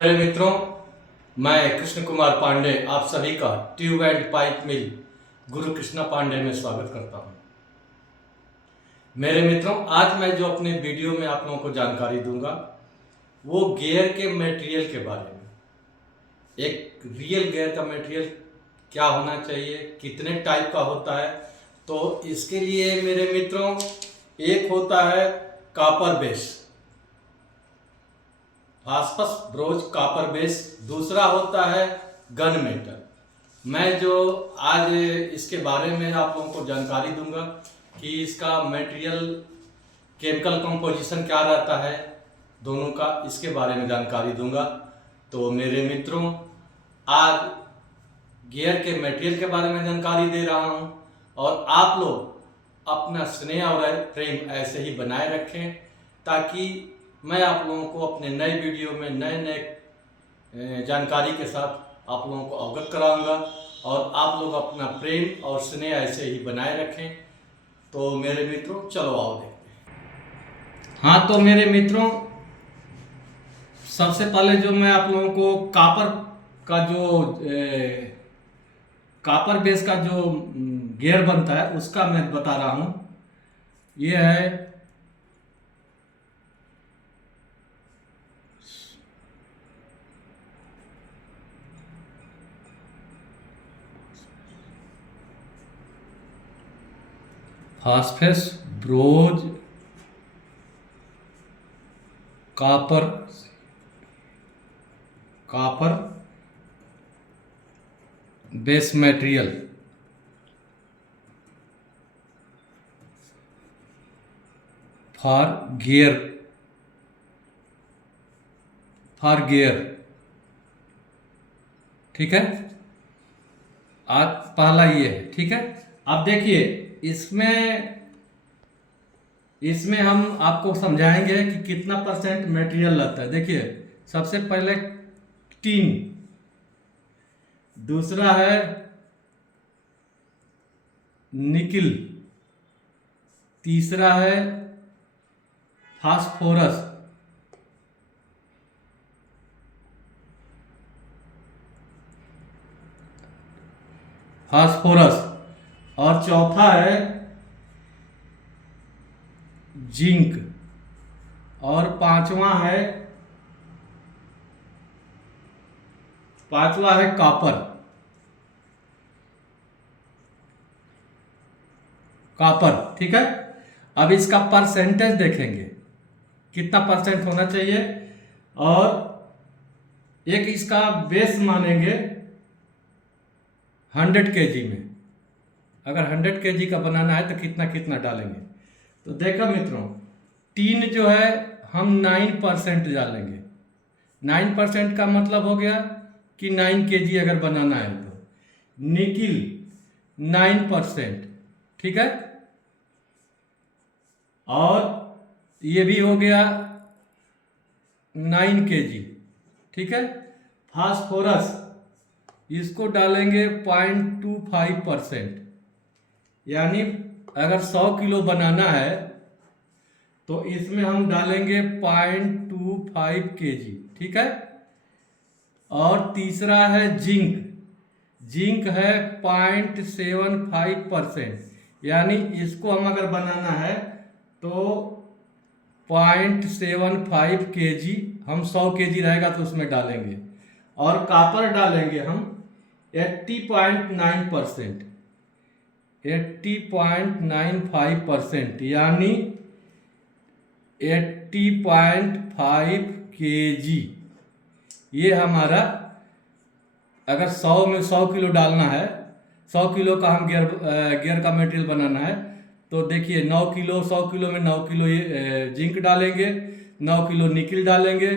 मेरे मित्रों, मैं कृष्ण कुमार पांडे आप सभी का ट्यूब एंड पाइप मिल गुरु कृष्णा पांडे में स्वागत करता हूं। मेरे मित्रों, आज मैं जो अपने वीडियो में आप लोगों को जानकारी दूंगा वो गियर के मटेरियल के बारे में। एक रियल गियर का मटेरियल क्या होना चाहिए, कितने टाइप का होता है, तो इसके लिए मेरे मित्रों एक होता है copper base, phosphor bronze copper base. दूसरा होता है गन मेटल। मैं जो आज इसके बारे में आप लोगों को जानकारी दूंगा कि इसका मटेरियल केमिकल कंपोजिशन क्या रहता है, दोनों का इसके बारे में जानकारी दूंगा। तो मेरे मित्रों, आज गियर के मटेरियल के बारे में जानकारी दे रहा हूं और आप लोग अपना स्नेह और प्रेम ऐसे ही बनाए रखें ताकि मैं आप लोगों को अपने नए वीडियो में नए नए जानकारी के साथ आप लोगों को अवगत कराऊंगा और आप लोग अपना प्रेम और स्नेह ऐसे ही बनाए रखें। तो मेरे मित्रों, चलो आओ देखते हैं। हाँ, तो मेरे मित्रों, सबसे पहले जो मैं आप लोगों को कॉपर बेस का जो गियर बनता है उसका मैं बता रहा हूँ। ये है phosphor bronze copper base material for gear. ठीक है, आज पहला ये है। ठीक है, अब देखिए इसमें हम आपको समझाएंगे कि कितना परसेंट मटेरियल लगता है। देखिए, सबसे पहले टीन, दूसरा है निकिल, तीसरा है फास्फोरस, और चौथा है जिंक, और पांचवा है कॉपर। ठीक है, अब इसका परसेंटेज देखेंगे कितना परसेंट होना चाहिए, और एक इसका बेस मानेंगे 100 kg में। अगर 100 kg का बनाना है तो कितना कितना डालेंगे। तो देखो मित्रों, टीन जो है हम 9% डालेंगे। 9% का मतलब हो गया कि 9 kg अगर बनाना है तो। निकिल 9%, ठीक है, और ये भी हो गया 9 kg। ठीक है, फास्फोरस इसको डालेंगे 0.25%, यानी अगर 100 किलो बनाना है तो इसमें हम डालेंगे 0.25 kg। ठीक है, और तीसरा है जिंक है 0.75%, यानी इसको हम अगर बनाना है तो 0.75 kg हम 100 kg रहेगा तो उसमें डालेंगे। और कॉपर डालेंगे हम 80.9%, 80.95%, यानी 80.5 kg। ये हमारा अगर 100 में 100 किलो डालना है, 100 किलो का हम गियर का मटेरियल बनाना है तो देखिए 9 किलो, 100 किलो में 9 किलो ये जिंक डालेंगे, 9 किलो निकिल डालेंगे,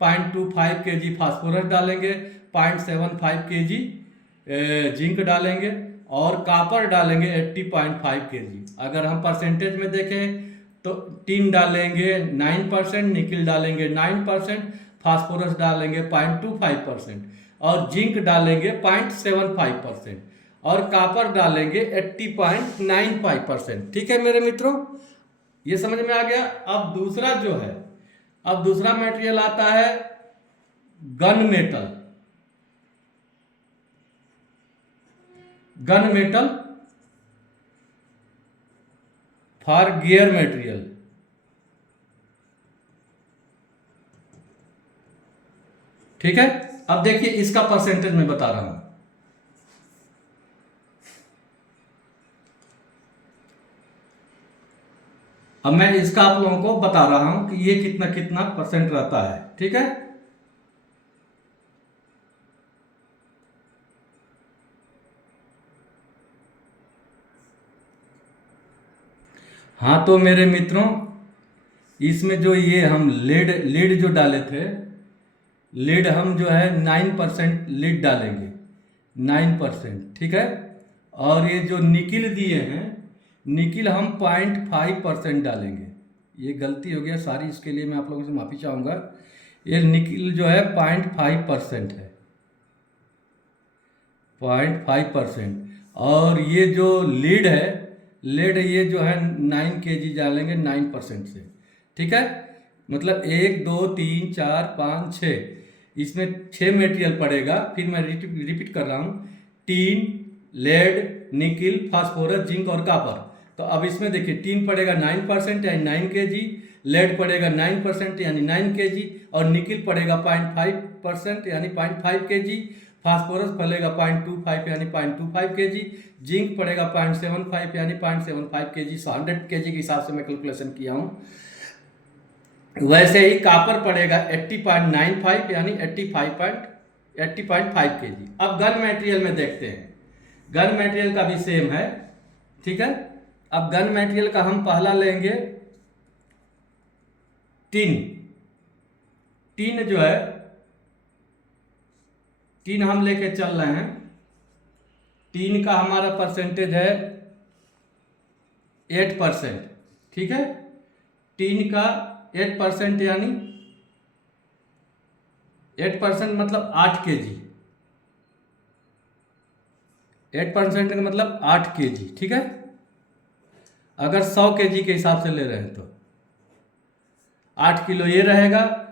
0.25 kg फास्फोरस डालेंगे, 0.75 kg जिंक डालेंगे, और कॉपर डालेंगे 80.5 kg। अगर हम परसेंटेज में देखें तो टीन डालेंगे 9%, निकिल डालेंगे 9%, फास्फोरस डालेंगे 0.25%, और जिंक डालेंगे 0.75%, और कॉपर डालेंगे 80.95%। ठीक है मेरे मित्रों, ये समझ में आ गया। अब दूसरा मटेरियल आता है gun metal, gun metal for gear material. ठीक है, अब देखिए इसका परसेंटेज मैं बता रहा हूं। अब मैं इसका आप लोगों को बता रहा हूं कि ये कितना कितना परसेंट रहता है। ठीक है, हाँ तो मेरे मित्रों, इसमें जो ये हम लीड लीड जो डाले थे, लीड हम जो है 9% लीड डालेंगे, 9%। ठीक है, और ये जो निकिल दिए हैं, निकिल हम 0.5% डालेंगे। ये गलती हो गया सारी, इसके लिए मैं आप लोगों से माफ़ी चाहूँगा। ये निकिल जो है 0.5% है, 0.5%। और ये जो लीड है, लीड ये जो है 9 kg डालेंगे 9% से। ठीक है, मतलब 1 2 3 4 5 6, इसमें 6 मटेरियल पड़ेगा। फिर मैं रिपीट कर रहा हूँ, tin, lead, nickel, phosphorus, zinc और कापर। तो अब इसमें देखिए, टीन पड़ेगा 9% यानी 9 kg, लेड पड़ेगा 9% यानी 9 kg, और निकिल पड़ेगा 0.5% यानी 0.5 kg, फास्फोरस पड़ेगा 0.25 यानी 0.25 kg, जिंक पड़ेगा 0.75 यानी 0.75 kg। 100 kg के हिसाब से मैं कैलकुलेशन किया हूँ। वैसे ही कापर पड़ेगा 80.95 यानी 80.5 kg। अब गन मटेरियल में देखते हैं, गन मटेरियल का भी सेम है। ठीक है, अब गन मटेरियल का हम पहला लेंगे टीन। टीन जो है, टीन हम लेके चल रहे हैं। टीन का हमारा परसेंटेज है 8%। ठीक है, टीन का 8% यानी 8% मतलब 8 kg, 8% का मतलब 8 kg। ठीक है, अगर 100 kg के हिसाब से ले रहे हैं तो 8 किलो ये रहेगा।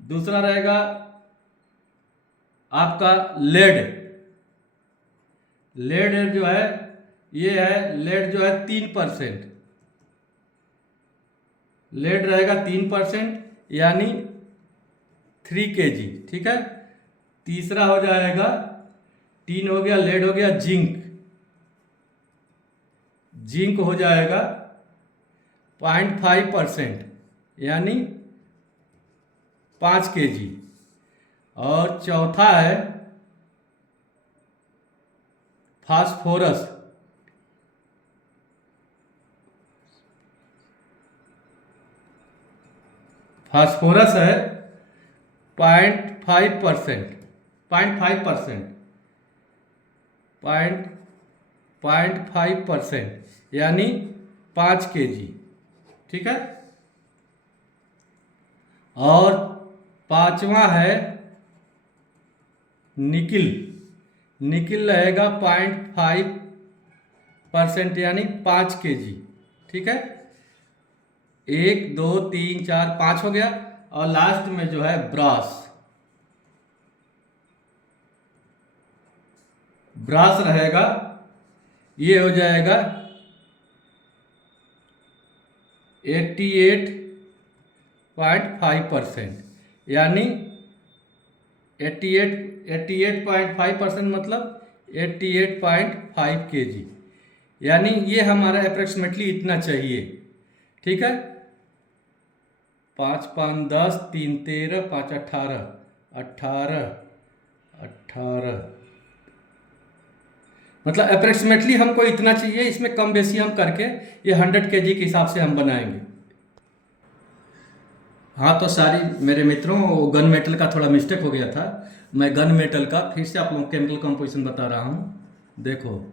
दूसरा रहेगा आपका लेड। लेड जो है, ये है लेड जो है 3%, लेड रहेगा 3% यानी 3 kg। ठीक है, तीसरा हो जाएगा, टीन हो गया, लेड हो गया, जिंक। जिंक हो जाएगा 0.5% यानी 5 kg। और चौथा है फास्फोरस। फास्फोरस है 0.5%, 0.5% यानी 5 kg। ठीक है, और पांचवा है निकिल। निकिल रहेगा 0.5% यानी 5 kg। ठीक है, 1 2 3 4 5 हो गया। और लास्ट में जो है ब्रास। ब्रास रहेगा, ये हो जाएगा 88.5% यानी 88.5% मतलब 88.5 kg, यानी ये हमारा अप्रोक्सीमेटली इतना चाहिए। ठीक है, 5 5 10 3 13 5 18 18 18 मतलब अप्रोक्सीमेटली हमको इतना चाहिए। इसमें कम बेसी हम करके ये 100 kg के हिसाब से हम बनाएंगे। हाँ तो सारी मेरे मित्रों, गन मेटल का थोड़ा मिस्टेक हो गया था। मैं गन मेटल का फिर से आप लोगों को केमिकल कंपोजिशन बता रहा हूँ। देखो,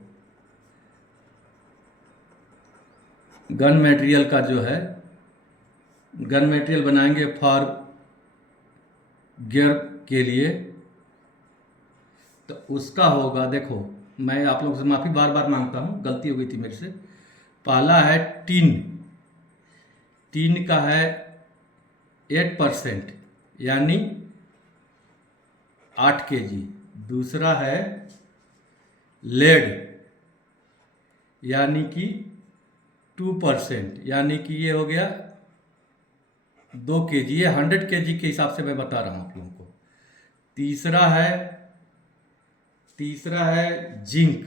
गन मटेरियल का जो है, गन मटेरियल बनाएंगे फॉर गियर के लिए, तो उसका होगा, देखो मैं आप लोगों से माफ़ी बार बार मांगता हूँ, गलती हो गई थी मेरे से। पहला है टीन। टीन का है 8% यानी 8 kg। दूसरा है लेड यानी कि 2% यानी कि ये हो गया 2 kg। ये 100 kg के हिसाब से मैं बता रहा हूँ आप लोगों को। तीसरा है जिंक।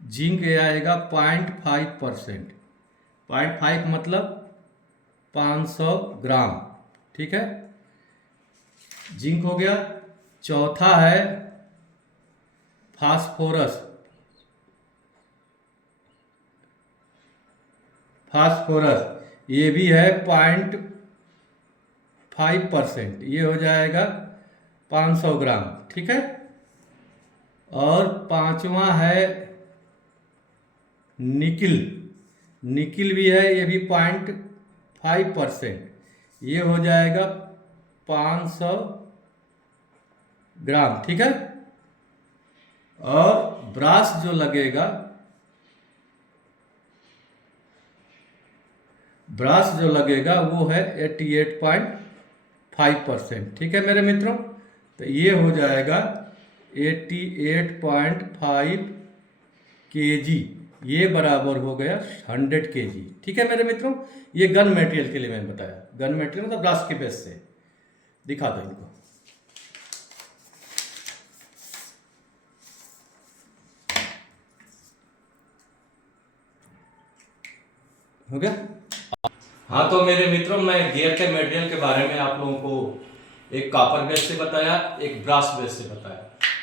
जिंक ये आएगा 0.5%। 0.5 मतलब 500 ग्राम, ठीक है, जिंक हो गया। चौथा है फास्फोरस। फास्फोरस ये भी है 0.5%, ये हो जाएगा 500 ग्राम, ठीक है। और पांचवा है निकिल। निकिल भी है, ये भी 0.5%, ये हो जाएगा 500 ग्राम, ठीक है। और ब्रास जो लगेगा, वो है 88.5%, ठीक है मेरे मित्रों। तो ये हो जाएगा 88.5 kg, ये बराबर हो गया 100 kg, ठीक है मेरे मित्रों। ये गन मटेरियल के लिए मैंने बताया। गन मटेरियल मतलब ब्रास के बेस से। दिखा दो इनको। हो गया। हाँ तो मेरे मित्रों, मैं गियर के मटेरियल के बारे में आप लोगों को एक कॉपर बेस से बताया, एक ब्रास बेस से बताया।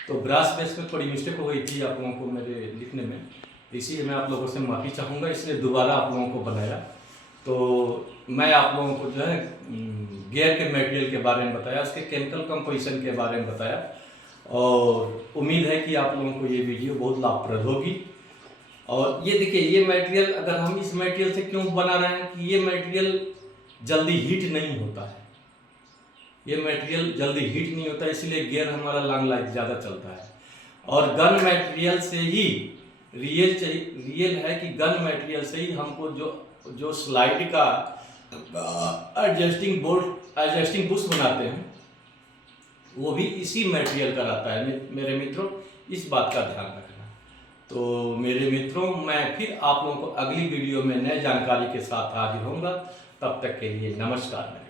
तो ब्रास बेस में थोड़ी मिस्टेक हो गई थी आप लोगों को मेरे लिखने में, इसीलिए मैं आप लोगों से माफ़ी चाहूँगा, इसलिए दोबारा आप लोगों को बनाया। तो मैं आप लोगों को जो है गियर के मटेरियल के बारे में बताया, उसके केमिकल कंपोजिशन के बारे में बताया, और उम्मीद है कि आप लोगों को ये वीडियो बहुत लाभप्रद होगी। और ये देखिए, ये मटेरियल, अगर हम इस मटेरियल से क्यों बना रहे हैं कि ये मटेरियल जल्दी हीट नहीं होता है। ये मटेरियल जल्दी हीट नहीं होता है, इसलिए गियर हमारा लॉन्ग लाइफ ज़्यादा चलता है। और गन मटेरियल से ही रियल है कि गन मटेरियल से ही हमको जो स्लाइड का एडजस्टिंग बुश बनाते हैं, वो भी इसी मटेरियल का रहता है मेरे मित्रों। इस बात का ध्यान रखना। तो मेरे मित्रों, मैं फिर आप लोगों को अगली वीडियो में नए जानकारी के साथ हाजिर होऊंगा। तब तक के लिए नमस्कार।